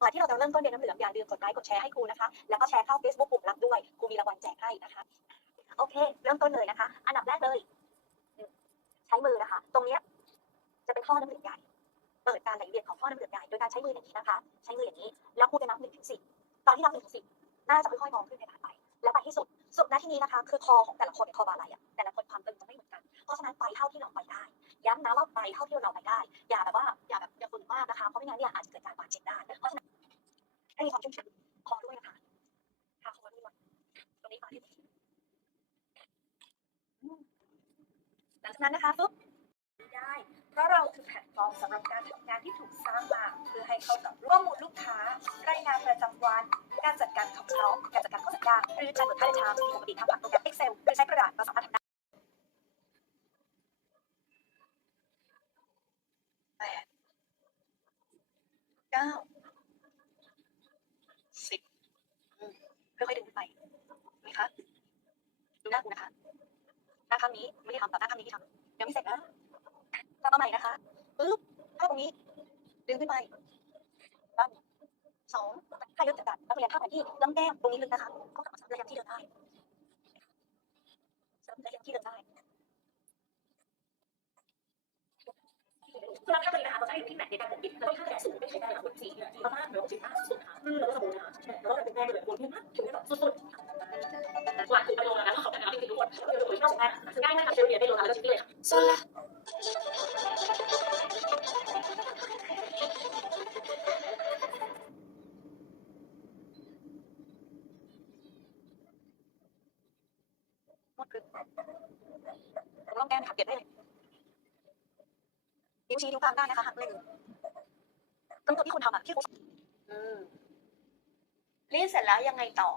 ก่อนที่เราจะเริ่มต้นเรียนน้ำเหลืองอย่าลืมกดไลค์กดแชร์ให้ครูนะคะ แล้วก็แชร์เข้า Facebook กลุ่มลับด้วยครูมีรางวัลแจกให้นะคะ โอเค เริ่มต้นเลยนะคะ อันดับแรกเลย ใช้มือนะคะ ตรงเนี้ยจะเป็นท่อน้ำเหลืองใหญ่เปิดการไหลเวียนของท่อน้ำเหลืองใหญ่โดยการใช้มืออย่างนี้นะคะ ใช้มืออย่างนี้ แล้วครูจะนับหนึ่งถึงสิบตอนที่นับหนึ่งถึงสิบน้าจะค่อยๆมองขึ้นไปผ่านไป แล้วไปที่สุด สุดน้าที่นี้นะคะ คือคอของแต่ละคนคอบาไหลอะแต่ละคนความตึงจะไม่เหมือนกัน เพราะฉะนั้นไปเท่าที่เราไปได้ ย้ำนะว่าไปเท่าที่เราไปได้ อย่าแบบว่าอย่าแบบอย่าฝืนมากนะคะ เพราะไม่งั้นเนี่ยอาจจะ หลังจากนั้นนะคะปุ๊บได้ เพราะเราคือแพลตฟอร์มสำหรับการทำงานที่ถูกสร้างมาเพื่อให้เข้ากับข้อมูลลูกค้า รายงานประจำวัน การจัดการคำร้อง การจัดการข้อสัญญาหรือใช้บทค่าเดินทางที่ปกติทำผ่านโปรแกรม Excel หรือใช้กระดาษเราสามารถทำได้แปดเก้าสิบอืมค่อยๆดึงขึ้นไป นไหมคะ ดูหน้าคุณนะคะ หน้าข้างนี้ไม่ได้ทำแต่หน้าข้างนี้ที่ทำยังไม่เสร็จนะทำเอาใหม่นะคะปึ๊บถ้าตรงนี้ ดึงขึ้นไปตั้งสองถ้ายึดจัดการนักเรียนท่าไปที่ลำแก้มตรงนี้ลึกนะคะก็กลับมาระยะที่เดินได้เสริมระยะที่เดินได้คือเราถ้าตัวนี้นะคะเราจะให้อยู่ที่แมทในการปกปิดแล้วก็ค่าขยายสูงไม่ใช้ได้ค่ะคุณสี่ประมาณหนึ่งสิบห้า กคนเดี๋ยวคุยนอกงานคือง่ายมากค่ะเชลเลียได้ลงแล้วก็ชิ้นเลยค่ะ Sola. หมดคือลองแก้มหักเก็บได้เลยนิ้วชี้นิ้วกลางได้นะคะหักหนึ่งตรงจุดที่คุณทำอะที่คุณอืมรีดเสร็จแล้วยังไงต่อ